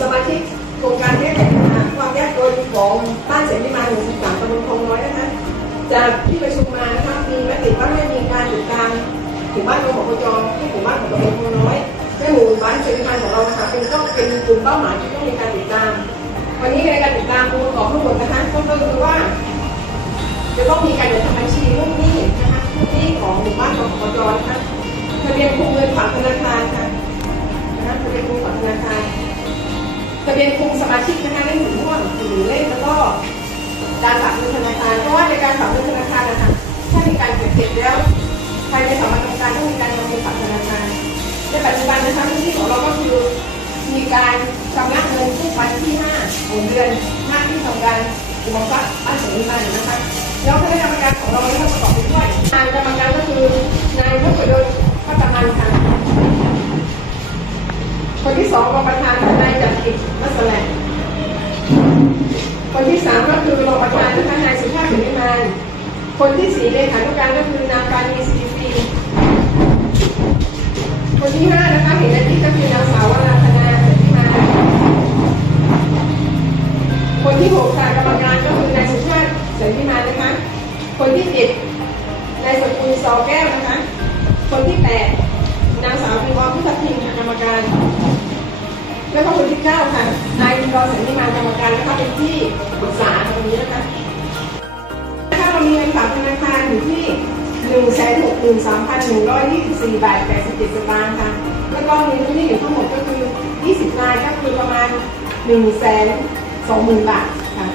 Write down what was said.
สมาชิกโครงการแก้ไขปัญหาความยากจนของบ้านเสรีมาหมู่13ตำบลคลองน้อยนะคะจากที่ประชุมมานะคะมีมติว่าให้มีการติดตามหมู่บ้านของปปจที่หมู่บ้านของตำบลคลองน้อยและหมู่บ้านเสรีมาของเรานะคะเป็นต้องเป็นกลุ่มเป้าหมายที่ต้องมีการติดตาม วันนี้ในการติดตามองค์ประกอบทั้งหมดนะคะก็คือว่าจะต้องมีการจัดทำบัญชีลูกหนี้นะคะลูกหนี้ของหมู่บ้านของปปจนะคะทะเบียนคงเงินฝากธนาคาร เบียนคงสมาชิกนะคะเลขหนึ่งม่วงหรือเลขแล้วก็การฝากเงินธนาคารเพราะว่าในการฝากเงินธนาคารนะคะถ้ามีการเก็บเก็บแล้วภายในสามวันทำการต้องมีการนำเงินฝากธนาคารในปัจจุบันนะคะพื้นที่ของเราก็คือมีการชำระเงินทุกวันที่ห้าของเดือนหน้าที่ทำการอุปการบ้านเสรีมานะคะแล้วคณะกรรมการของเราเนี่ยประกอบ อนายจักริดมัสแลงคนที่สามก็คือรองประธานนะคะนายสุชาติสิริมานคนที่สี่เลขานุการก็คือนางปานีซีซีคนที่ห้านะคะเห็นอาทิตย์ก็คือนางสาววราธนาสิริมานคนที่หกค่ะกรรมการก็คือนายสุชาติเสรีมานนะคะ คนที่เจ็ดนายสกุลซอแก้วนะคะ คนที่แปด นายวินรอเสรีมานกรรมการนะคะเป็นที่ปรึกษาตรงนี้นะคะถ้าเรามีเงินฝากธนาคารอยู่ที่หนึ่งแสนหกหมื่นสามพันหนึ่งร้อยยี่สิบสี่บาทแปดสิบเจ็ดสตางค์ค่ะ แล้วก็มีลูกหนี้อยู่ทั้งหมดก็คือยี่สิบลายก็คือประมาณหนึ่งแสนสองหมื่นบาทค่ะ